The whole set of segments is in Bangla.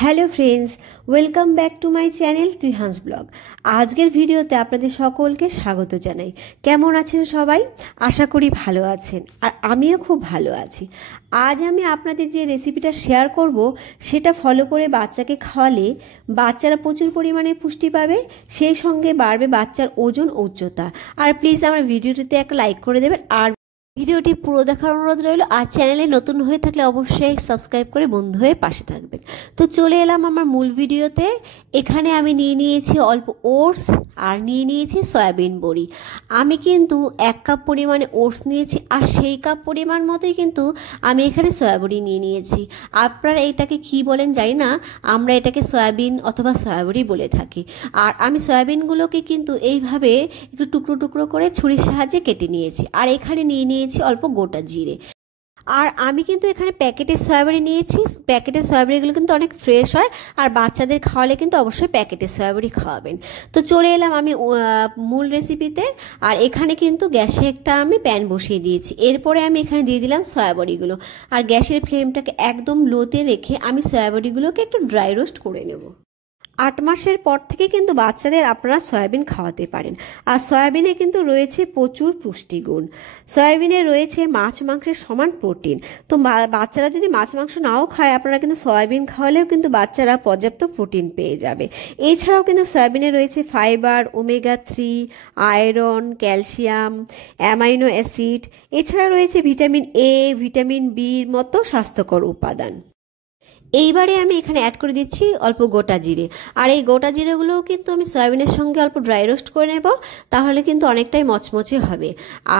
Hello friends, welcome back to my channel Trihans blog. আজকের ভিডিওতে আপনাদের সকলকে স্বাগত জানাই। কেমন আছেন সবাই? আশা করি ভালো আছেন, আর আমিও খুব ভালো আছি। আজ আমি আপনাদের যে রেসিপিটা শেয়ার করব সেটা ফলো করে বাচ্চাকে খাওয়ালে বাচ্চারা প্রচুর পরিমাণে পুষ্টি পাবে, সেই সঙ্গে বাড়বে বাচ্চার ওজন ও উচ্চতা। আর প্লিজ আমার ভিডিওটিতে একটা লাইক করে দেবেন, আর ভিডিওটি পুরো দেখার অনুরোধ রইল। আর চ্যানেলে নতুন হয়ে থাকলে অবশ্যই সাবস্ক্রাইব করে বন্ধু হয়ে পাশে থাকবেন। তো চলে এলাম আমার মূল ভিডিওতে। এখানে আমি নিয়ে নিয়েছি অল্প ওটস আর নিয়ে নিয়েছি সয়াবিন বড়ি। আমি কিন্তু 1 কাপ পরিমাণে ওটস নিয়েছি, আর সেই কাপ পরিমাণ মতোই কিন্তু আমি এখানে সয়াবড়ি নিয়ে নিয়েছি। আপনারা এটাকে কি বলেন জানি না, আমরা এটাকে সয়াবিন অথবা সয়াবড়ি বলে থাকি। আর আমি সয়াবিনগুলোকে কিন্তু এইভাবে একটু টুকরো টুকরো করে ছুরির সাহায্যে কেটে নিয়েছি। আর এখানে নিয়ে নিয়েছি অল্প গোটা জিরে। আর আমি কিন্তু এখানে প্যাকেটের সয়াবড়ি নিয়েছি। প্যাকেটের সয়াবড়িগুলো কিন্তু অনেক ফ্রেশ হয়, আর বাচ্চাদের খাওয়ালে কিন্তু অবশ্যই প্যাকেটের সয়াবড়ি খাওয়াবেন। তো চলে এলাম আমি মূল রেসিপিতে। আর এখানে কিন্তু গ্যাসে একটা আমি প্যান বসিয়ে দিয়েছি। এরপরে আমি এখানে দিয়ে দিলাম সয়াবড়িগুলো, আর গ্যাসের ফ্লেমটাকে একদম লোতে রেখে আমি সয়াবড়িগুলোকে একটু ড্রাই রোস্ট করে নেব। 8 মাসের পর থেকে কিন্তু বাচ্চাদের আপনারা সয়াবিন খাওয়াতে পারেন। আর সয়াবিনে কিন্তু রয়েছে প্রচুর পুষ্টিগুণ। সয়াবিনে রয়েছে মাছ মাংসের সমান প্রোটিন। তো বাচ্চারা যদি মাছ মাংস নাও খায়, আপনারা কিন্তু সয়াবিন খাওয়ালেও কিন্তু বাচ্চারা পর্যাপ্ত প্রোটিন পেয়ে যাবে। এছাড়াও কিন্তু সয়াবিনে রয়েছে fibre, omega 3, iron, calcium, amino acid. এছাড়া রয়েছে ভিটামিন এ, ভিটামিন বির মতো স্বাস্থ্যকর উপাদান। এইবারে আমি এখানে অ্যাড করে দিচ্ছি অল্প গোটা জিরে। আর এই গোটা জিরেগুলোও কিন্তু আমি সয়াবিনের সঙ্গে অল্প ড্রাই রোস্ট করে নেব, তাহলে কিন্তু অনেকটাই মচমচে হবে।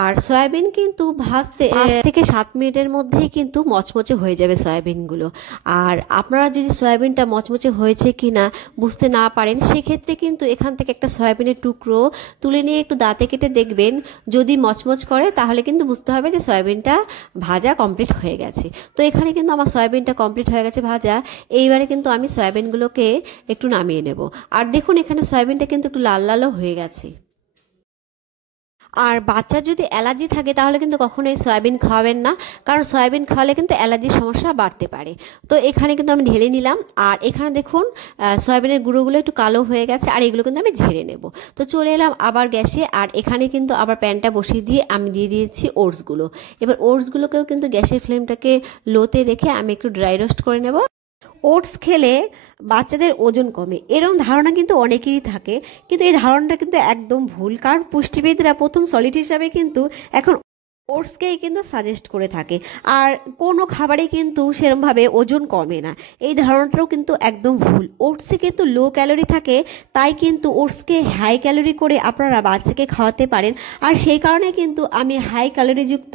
আর সয়াবিন কিন্তু ভাজতে 5 থেকে 7 মিনিটের মধ্যেই কিন্তু মচমচে হয়ে যাবে সয়াবিনগুলো। আর আপনারা যদি সয়াবিনটা মচমচে হয়েছে কি না বুঝতে না পারেন, সেক্ষেত্রে কিন্তু এখান থেকে একটা সয়াবিনের টুকরো তুলে নিয়ে একটু দাঁতে কেটে দেখবেন, যদি মচমচ করে তাহলে কিন্তু বুঝতে হবে যে সয়াবিনটা ভাজা কমপ্লিট হয়ে গেছে। তো এখানে কিন্তু আমার সয়াবিনটা কমপ্লিট হয়ে গেছে ভাজা। এইবারে কিন্তু আমি সয়াবিনগুলোকে একটু নামিয়ে নেব। আর দেখুন এখানে সয়াবিনটা কিন্তু একটু লাল লালও হয়ে গেছে। আর বাচ্চার যদি অ্যালার্জি থাকে তাহলে কিন্তু কখনোই সয়াবিন খাওয়াবেন না, কারণ সয়াবিন খাওয়ালে কিন্তু অ্যালার্জির সমস্যা বাড়তে পারে। তো এখানে কিন্তু আমি ঢেলে নিলাম। আর এখানে দেখুন সয়াবিনের গুঁড়োগুলো একটু কালো হয়ে গেছে, আর এগুলো কিন্তু আমি ঝেড়ে নেব। তো চলে এলাম আবার গ্যাসে। আর এখানে কিন্তু আবার প্যানটা বসিয়ে দিয়ে আমি দিয়ে দিয়েছি ওটসগুলো। এবার ওটসগুলোকেও কিন্তু গ্যাসের ফ্লেমটাকে লোতে রেখে আমি একটু ড্রাই রোস্ট করে নেব। ওটস খেলে বাচ্চাদের ওজন কমে, এরকম ধারণা কিন্তু অনেকেরই থাকে, কিন্তু এই ধারণাটা কিন্তু একদম ভুল। কারণ পুষ্টিবিদরা প্রথম সলিড হিসাবে কিন্তু এখন ওটসকেই কিন্তু সাজেস্ট করে থাকে। আর কোনো খাবারে কিন্তু সেরমভাবে ওজন কমে না, এই ধারণাটাও কিন্তু একদম ভুল। ওটসে কিন্তু লো ক্যালোরি থাকে, তাই কিন্তু ওটসকে হাই ক্যালোরি করে আপনারা বাচ্চাকে খাওয়াতে পারেন। আর সেই কারণে কিন্তু আমি হাই ক্যালোরিযুক্ত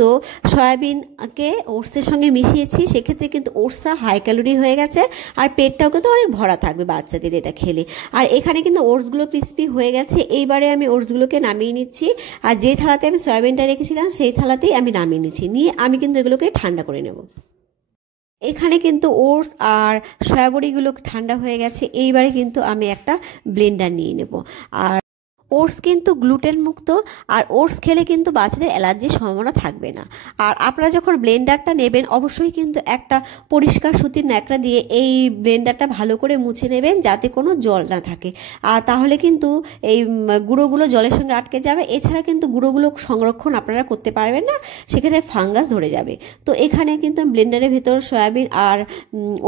সয়াবিনকে ওটসের সঙ্গে মিশিয়েছি। সেক্ষেত্রে কিন্তু ওটসটা হাই ক্যালোরি হয়ে গেছে, আর পেটটাও কিন্তু অনেক ভরা থাকবে বাচ্চাদের এটা খেলে। আর এখানে কিন্তু ওটসগুলো ক্রিস্পি হয়ে গেছে। এইবারে আমি ওটসগুলোকে নামিয়ে নিচ্ছি। আর যে থালাতে আমি সয়াবিনটা রেখেছিলাম সেই থালাতেই আমি নামিয়ে নিচ্ছি। নিয়ে আমি কিন্তু এগুলোকে ঠান্ডা করে নেব। এখানে কিন্তু ওটস আর সয়াবড়িগুলো ঠান্ডা হয়ে গেছে। এইবারে কিন্তু আমি একটা ব্লেন্ডার নিয়ে নেব। আর ওটস কিন্তু গ্লুটেন মুক্ত, আর ওটস খেলে কিন্তু বাচ্চাদের অ্যালার্জির সম্ভাবনা থাকবে না। আর আপনারা যখন ব্লেন্ডারটা নেবেন অবশ্যই কিন্তু একটা পরিষ্কার সুতির ন্যাকড়া দিয়ে এই ব্লেন্ডারটা ভালো করে মুছে নেবেন, যাতে কোনো জল না থাকে। আর তাহলে কিন্তু এই গুঁড়োগুলো জলের সঙ্গে আটকে যাবে। এছাড়া কিন্তু গুঁড়োগুলো সংরক্ষণ আপনারা করতে পারবেন না, সেখানে ফাঙ্গাস ধরে যাবে। তো এখানে কিন্তু ব্লেন্ডারের ভেতর সয়াবিন আর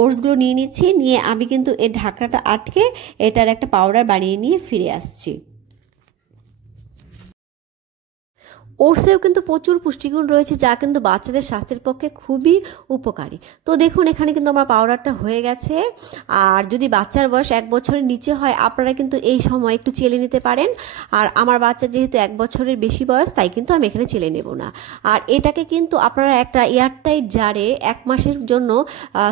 ওটসগুলো নিয়ে নিচ্ছি। নিয়ে আমি কিন্তু এই ঢাকনাটা আটকে এটার একটা পাউডার বানিয়ে নিয়ে ফিরে আসছি। ওটসেও কিন্তু প্রচুর পুষ্টিগুণ রয়েছে, যা কিন্তু বাচ্চাদের স্বাস্থ্যের পক্ষে খুবই উপকারী। তো দেখুন এখানে কিন্তু আমার পাউডারটা হয়ে গেছে। আর যদি বাচ্চার বয়স 1 বছরের নিচে হয়, আপনারা কিন্তু এই সময় একটু চেলে নিতে পারেন। আর আমার বাচ্চা যেহেতু 1 বছরের বেশি বয়স, তাই কিন্তু আমি এখানে চেলে নেব না। আর এটাকে কিন্তু আপনারা একটা এয়ারটাইট জারে 1 মাসের জন্য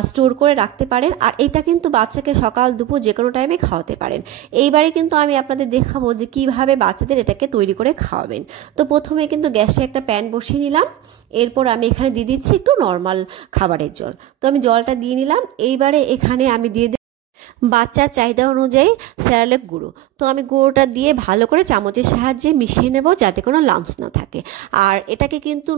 স্টোর করে রাখতে পারেন। আর এটা কিন্তু বাচ্চাকে সকাল দুপুর যে কোনো টাইমে খাওয়াতে পারেন। এইবারে কিন্তু আমি আপনাদের দেখাবো যে কিভাবে বাচ্চাদের এটাকে তৈরি করে খাওয়াবেন। তো প্রথমে কিন্তু গ্যাসে একটা প্যান বসিয়ে নিলাম। এরপর আমি এখানে দিয়ে দিচ্ছি একটু নর্মাল খাবারের জল। তো আমি জলটা দিয়ে নিলাম। এইবারে এখানে আমি দিয়ে বাচ্চার চাহিদা অনুযায়ী স্যারেলেক গুঁড়ো। তো আমি গুঁড়োটা দিয়ে ভালো করে চামচের সাহায্যে মিশিয়ে নেব যাতে কোনো লাম্পস না থাকে। আর এটাকে কিন্তু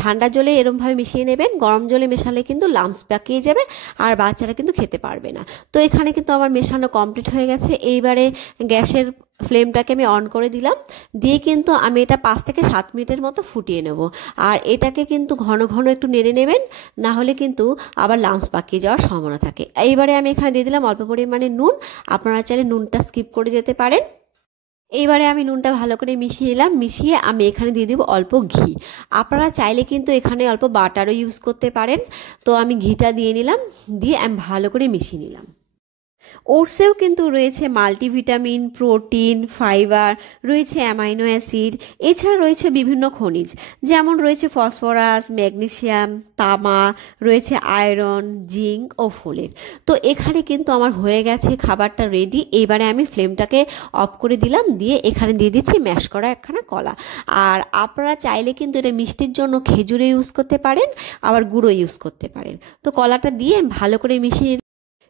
ঠান্ডা জলে এরমভাবে মিশিয়ে নেবেন, গরম জলে মেশালে কিন্তু লাম্পস পাকিয়ে যাবে আর বাচ্চারা কিন্তু খেতে পারবে না। তো এখানে কিন্তু আমার মেশানো কমপ্লিট হয়ে গেছে। এইবারে গ্যাসের ফ্লেমটাকে আমি অন করে দিলাম, দিয়ে কিন্তু আমি এটা 5 থেকে 7 মিনিটের মতো ফুটিয়ে নেব। আর এটাকে কিন্তু ঘন ঘন একটু নেড়ে নেবেন, না হলে কিন্তু আবার লাম্পস পাকিয়ে যাওয়ার সম্ভাবনা থাকে। এইবারে আমি এখানে দিয়ে দিলাম অল্প পরিমাণে নুন, আপনারা চাইলে নুনটা স্কিপ করে যেতে পারেন। এইবারে আমি নুনটা ভালো করে মিশিয়ে নিলাম, মিশিয়ে আমি এখানে দিয়ে দেবো অল্প ঘি। আপনারা চাইলে কিন্তু এখানে অল্প বাটারও ইউজ করতে পারেন। তো আমি ঘিটা দিয়ে নিলাম, দিয়ে আমি ভালো করে মিশিয়ে নিলাম। ওটসেও কিন্তু রয়েছে মাল্টিভিটামিন, প্রোটিন, ফাইবার, রয়েছে অ্যামাইনো অ্যাসিড, এছাড়া রয়েছে বিভিন্ন খনিজ, যেমন রয়েছে ফসফরাস, ম্যাগনেসিয়াম, তামা, রয়েছে আয়রন, জিঙ্ক ও ফোলেট। তো এখানে কিন্তু আমার হয়ে গেছে খাবারটা রেডি। এবারে আমি ফ্লেমটাকে অফ করে দিলাম, দিয়ে এখানে দিয়ে দিচ্ছি ম্যাশ করা একখানা কলা। আর আপনারা চাইলে কিন্তু এটা মিষ্টির জন্য খেজুরে ইউজ করতে পারেন, আবার গুঁড়ো ইউজ করতে পারেন। তো কলাটা দিয়ে ভালো করে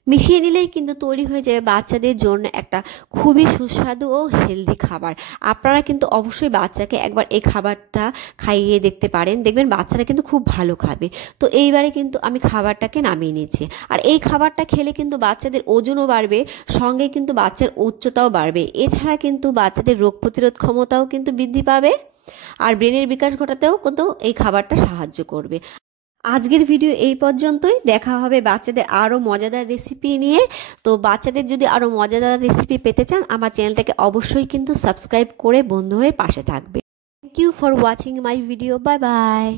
মিশিয়ে নিলেই কিন্তু তৈরি হয়ে যাবে বাচ্চাদের জন্য একটা খুবই সুস্বাদু ও হেলদি খাবার। আপনারা কিন্তু অবশ্যই বাচ্চাকে একবার এই খাবারটা খাইয়ে দেখতে পারেন, দেখবেন বাচ্চারা কিন্তু খুব ভালো খাবে। তো এইবারে কিন্তু আমি খাবারটাকে নামিয়ে নিয়েছি। আর এই খাবারটা খেলে কিন্তু বাচ্চাদের ওজনও বাড়বে, সঙ্গে কিন্তু বাচ্চার উচ্চতাও বাড়বে। এছাড়া কিন্তু বাচ্চাদের রোগ প্রতিরোধ ক্ষমতাও কিন্তু বৃদ্ধি পাবে, আর ব্রেনের বিকাশ ঘটাতেও কিন্তু এই খাবারটা সাহায্য করবে। আজকের ভিডিও এই পর্যন্তই। দেখা হবে বাচ্চাদের আরও মজাদার রেসিপি নিয়ে। তো বাচ্চাদের যদি আরও মজাদার রেসিপি পেতে চান, আমার চ্যানেলটাকে অবশ্যই কিন্তু সাবস্ক্রাইব করে বন্ধু হয়ে পাশে থাকবে। Thank you for watching my video. Bye by.